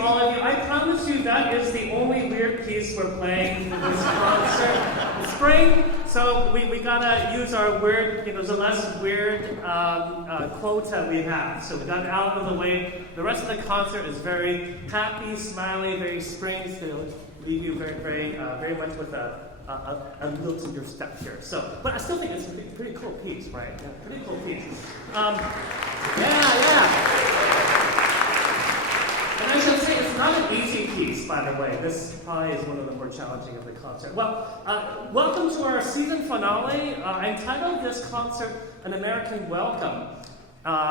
all of you. I promise you that is the only weird piece we're playing in this concert. It's spring, so we gotta use our weird, there's a less weird quota we have. So we got it out of the way. The rest of the concert is very happy, smiley, very spring. So leave you very much with a lilt in your step here. So, but I still think it's a pretty cool piece, right? Yeah, pretty cool piece. Yeah. And I should say, it's not an easy piece, by the way. This probably is one of the more challenging of the concert. Well, welcome to our season finale. I entitled this concert An American Welcome,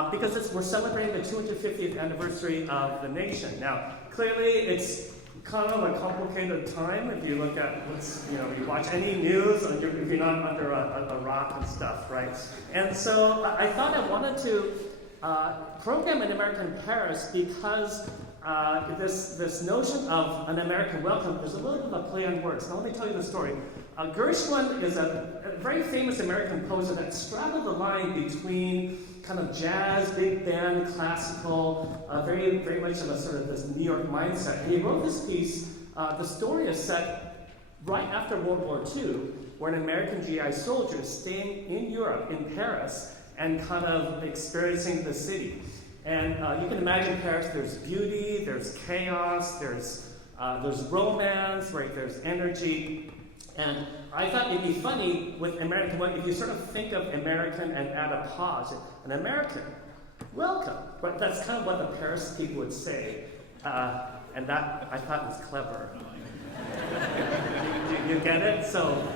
because we're celebrating the 250th anniversary of the nation. Now, clearly, it's kind of a complicated time if you look at what's, you watch any news, if you're not under a rock and stuff, right? And so I thought I wanted to program An American Paris because this notion of an American welcome, there's a little bit of a play on words. Now let me tell you the story. Gershwin is a very famous American composer that straddled the line between kind of jazz, big band, classical, very much of a sort of this New York mindset. And he wrote this piece. The story is set right after World War II, where an American GI soldier is staying in Europe, in Paris, and kind of experiencing the city. And you can imagine Paris, there's beauty, there's chaos, there's romance, right? There's energy. And I thought it'd be funny with American, if you sort of think of American and add a pause, an American, welcome. But that's kind of what the Paris people would say. And that, I thought, was clever. you get it? So,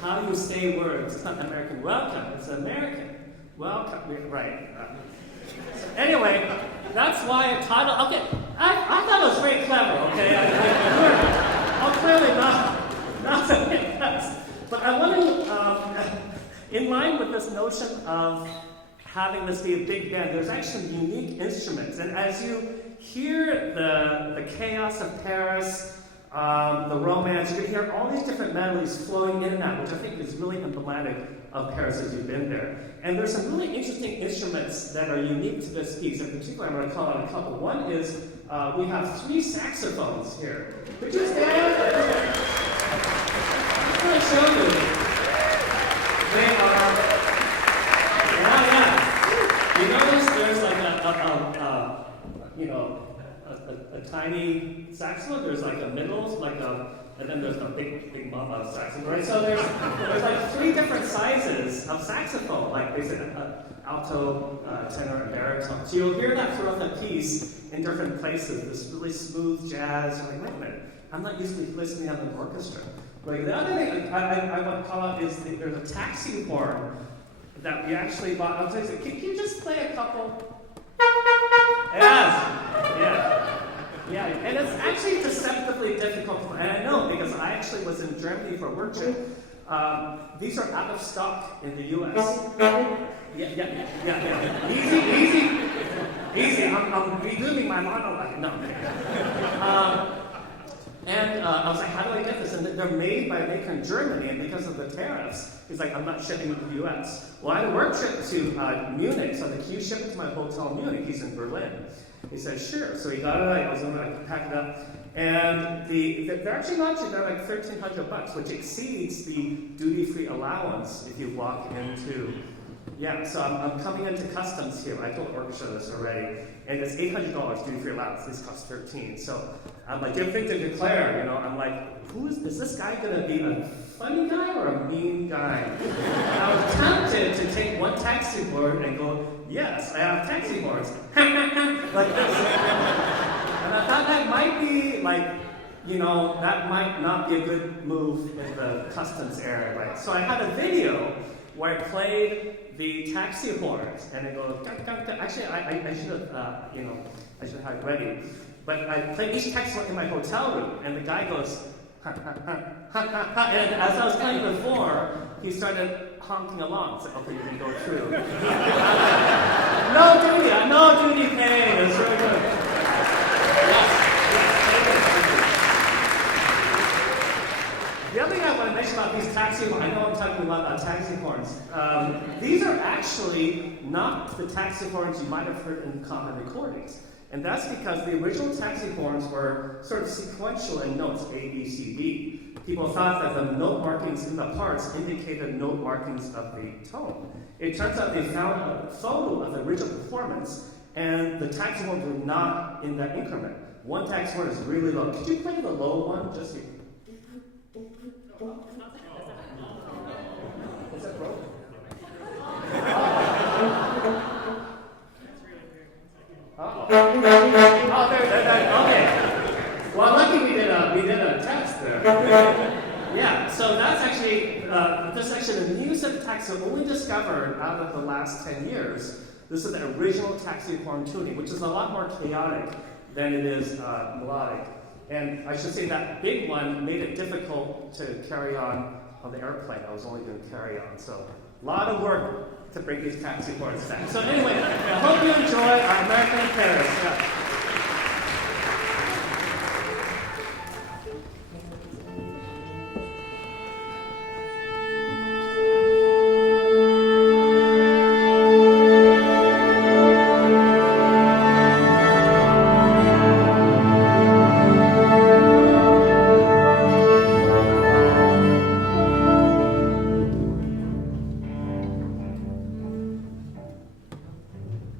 how do you say words? It's not American welcome, it's American welcome. Right. So anyway, that's why I titled. Okay, I thought it was very clever. Okay, I'm clearly not the best, but I want to, in line with this notion of having this be a big band, there's actually unique instruments, and as you hear the chaos of Paris, the romance, you can hear all these different melodies flowing in and out, which I think is really emblematic of Paris as you've been there. And there's some really interesting instruments that are unique to this piece. In particular, I'm going to call out a couple. One is we have 3 saxophones here. Could you stand? I'm going to show you. They are, You notice there's like a tiny saxophone. There's like a middle, and then there's a big mama saxophone, right? So there's like 3 different sizes of saxophone, like they said, alto, tenor, and baritone. So you'll hear that throughout the piece in different places. This really smooth jazz. You're like, wait a minute, I'm not used to listening to an orchestra. Like the other thing I want to call out is there's a taxi horn that we actually bought. I was like, can you just play a couple? Yes. Yeah, and it's actually deceptively difficult to play. And I know because I actually was in Germany for a work trip. These are out of stock in the US. Yeah. Easy. I'm redoing my monologue. No. And I was like, how do I get this? And they're made by a maker in Germany, and because of the tariffs, he's like, I'm not shipping it to the US. Well, I had a work trip to Munich, so I'm like, can you ship it to my hotel in Munich? He's in Berlin. He said, sure. So he got it, I was going to pack it up. And they're actually not cheap, they're like $1,300, which exceeds the duty-free allowance if you walk into. Yeah, so I'm coming into customs here. I told Orchestra this already. And it's $800 duty-free allowance. These cost $13. So I'm like, different to declare, I'm like, is this guy going to be a funny guy or a mean guy? And I was tempted to take one taxi board and go, yes, I have taxi boards. Like this. And I thought that might be that might not be a good move in the customs area, right? So I had a video where I played the taxi horns, and it goes, actually, I should have, I should have it ready. But I played each taxi horn in my hotel room, and the guy goes, and as I was playing before, he started honking along. So, okay, you can go through. No duty paid. It was really good. The other thing I want to mention about these taxi horns, I know I'm talking about taxi horns. These are actually not the taxi horns you might have heard in common recordings. And that's because the original taxi horns were sort of sequential in notes, A, B, C, D. People thought that the note markings in the parts indicated note markings of the tone. It turns out they found a photo of the original performance, and the taxi horns were not in that increment. One taxi horn is really low. Could you play the low one? Just is it broken? Oh, okay. Well, lucky we did a test there. Yeah, so that's actually a new set of taxis only discovered out of the last 10 years. This is the original taxi horn tuning, which is a lot more chaotic than it is melodic. And I should say that big one made it difficult to carry on the airplane. I was only doing carry on, so a lot of work to bring these taxi horns back. So anyway, I hope you enjoy American in Paris. Yeah.